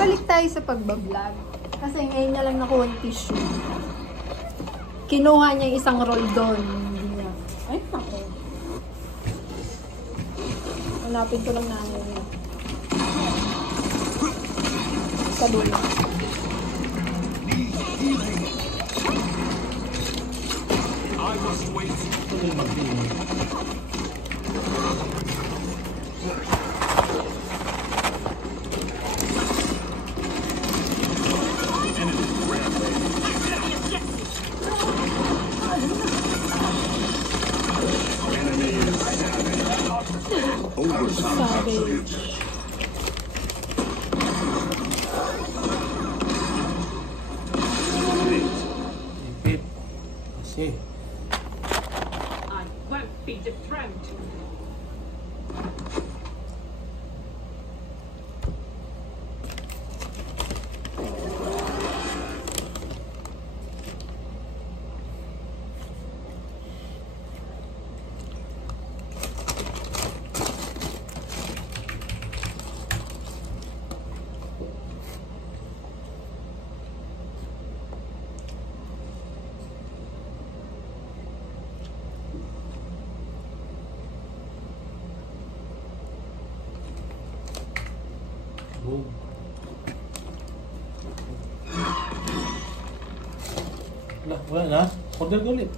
balik tayo sa pagbablog. Kasi ngayon na lang nakuha yung tissue. Kinuha niya yung isang roll doon. Hindi niya. Ay, naku. Hanapin ko lang namin yun. Sa dulo. I must wait. Savage. Ipit. Kasi. I won't be dethroned. Boom. Wala na. Order ko ulit.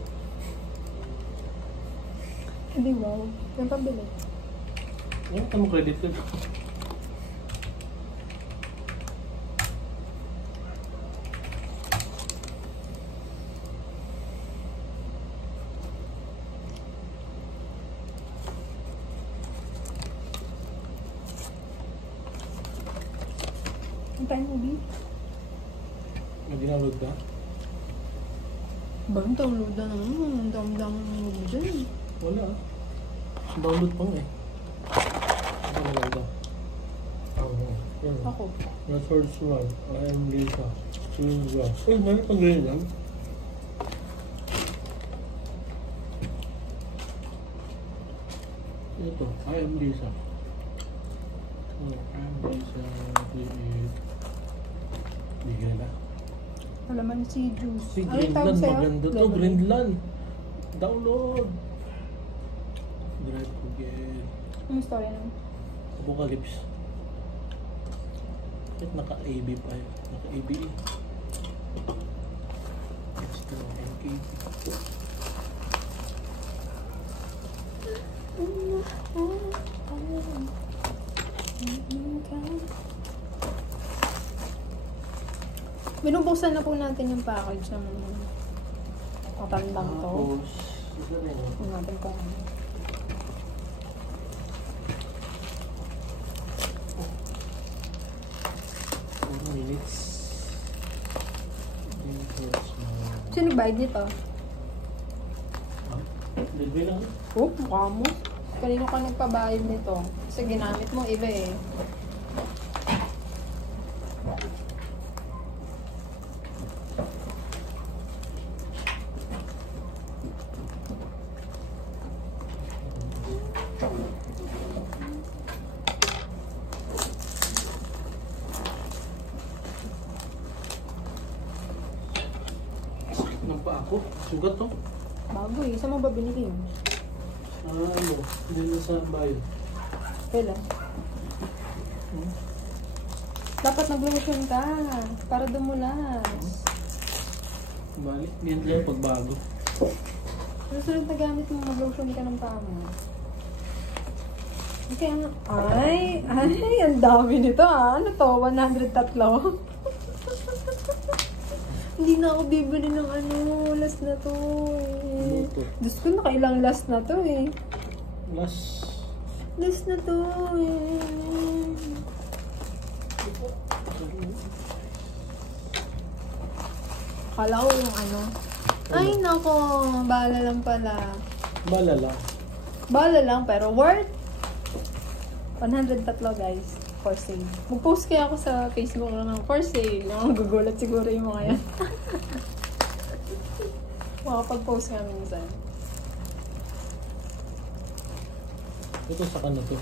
Hindi, wow. Yung pabili. Ano ka mo credit card? Ang tayo movie. May dinaload ka? Ba, ang download na naman. Ang dami-dami movie dyan. Wala. Download pa nga eh. Ano na ba? Yan. Ako. The first one. I am Lisa. Silva. Eh, meron pang ganyan lang. Ito. I am Lisa. So, I am Lisa. Bigyan na. Wala man si Juice. Si Ano yung tawag Greenland. sa'yo? Maganda to. Lemonade. Greenland. Download. Drive to get. Anong story naman? Apocalypse. Bakit naka-AB pa yun? Naka-ABE. Extra NKB. Binubuksan na po natin yung package ng matandang to. Tapos, isa rin. Tingnan natin kung ano. 4 minutes. Sino nagbayad nito? Delivery lang. Oh, mukha mo. Kanino ka nagpabayad nito? Kasi ginamit mo iba eh. Nang pa ako. Sugat to. Bago eh. Saan mo ba binili yun? Ano? Hindi na sa bayo. Kailan? Dapat nag-lotion ka para dumulas. Balik. Ganyan lang pagbago. Susunod na gamit mo, mag-lotion ka ng paa mo. Okay, ano? Ay, ang dami nito ah. Ano to? 103? Hindi na ako bibili ng ano, last na to eh. Ano to? Diyos ko, nakailang last na to eh. Last. Last na to eh. Kala ko yung ano. Ay, nako. Bahala lang pala. Malala. Bahala lang, pero worth 103 guys. For sale. Mag-post kaya ako sa Facebook lang ng for sale. Gugulat siguro yung mga yan. Makapag-post nga minsan. Ito sa kan na to.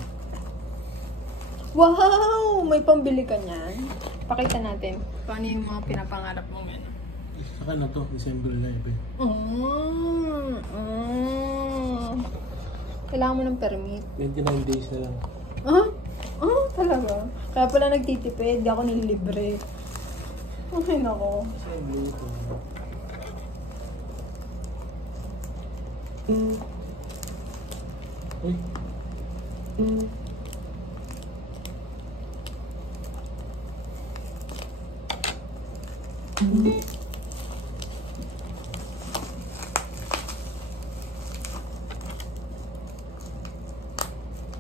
Wow! May pambili ka niyan? Pakita natin kung ano yung mga pinapangarap mo ngayon. Saka na to, December 11. Kailangan mo ng permit. 29 days na lang. Talaga? Kaya pala nagtitipid, di ako nililibre. Okay na ako. December ito. Uy.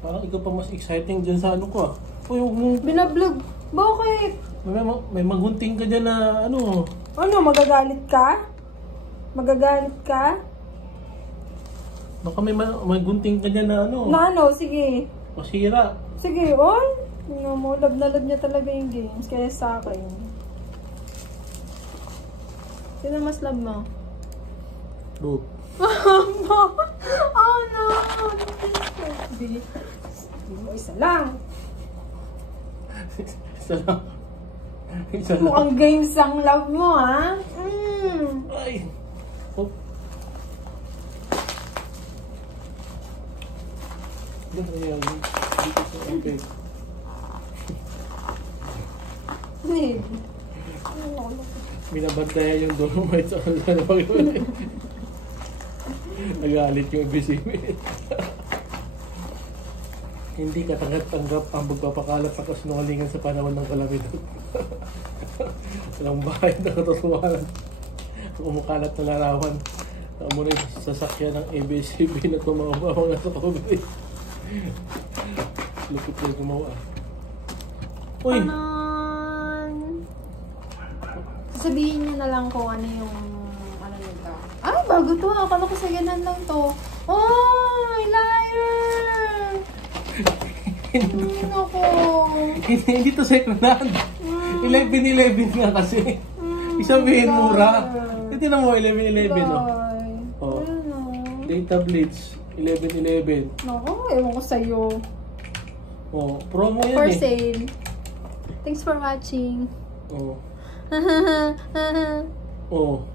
Parang ikaw pa mas exciting dyan sa ano ko ah. Uy, huwag mong... Binablog. Bakit? May magunting ka dyan na ano. Ano, magagalit ka? Magagalit ka? Baka may gunting ka dyan na ano. Na ano, sige. Masira. Sige, oy. Tingnan mo, love na love niya talaga yung games. Kaya sa akin. Sino mas love mo? Look. Oh no! Hindi mo isa lang. Isa lang. Isa lang. Mukhang games ang love mo, ha? Ay. Oh. Dito yan. Dito sa okay. Nid. Binabantayan yung Dolomite sa kanila. Nagalit yung BCB. Hindi katanggap-tanggap ang pagpapakalat sa kasinungalingan sa panahon ng kalamidad. Walang bahay na katotohanan. Kumukalat na larawan. Muna yung sasakyan ng ABS-CBN na tumawang na sa COVID. Lupit na gumawa. Uy! Sabihin niyo na lang kung ano yung ano nito. Ay, bago to. Akala ko sa ganan lang to. Ay, liar! Ako. Hindi to second hand. 11-11 nga kasi. Isabihin mura. Hindi na mo 11-11 no? Oh. Data Blitz 11-11. Naku, ewan ko sa'yo. Oh, promo yan For eh. sale. Thanks for watching. Oh. Oh.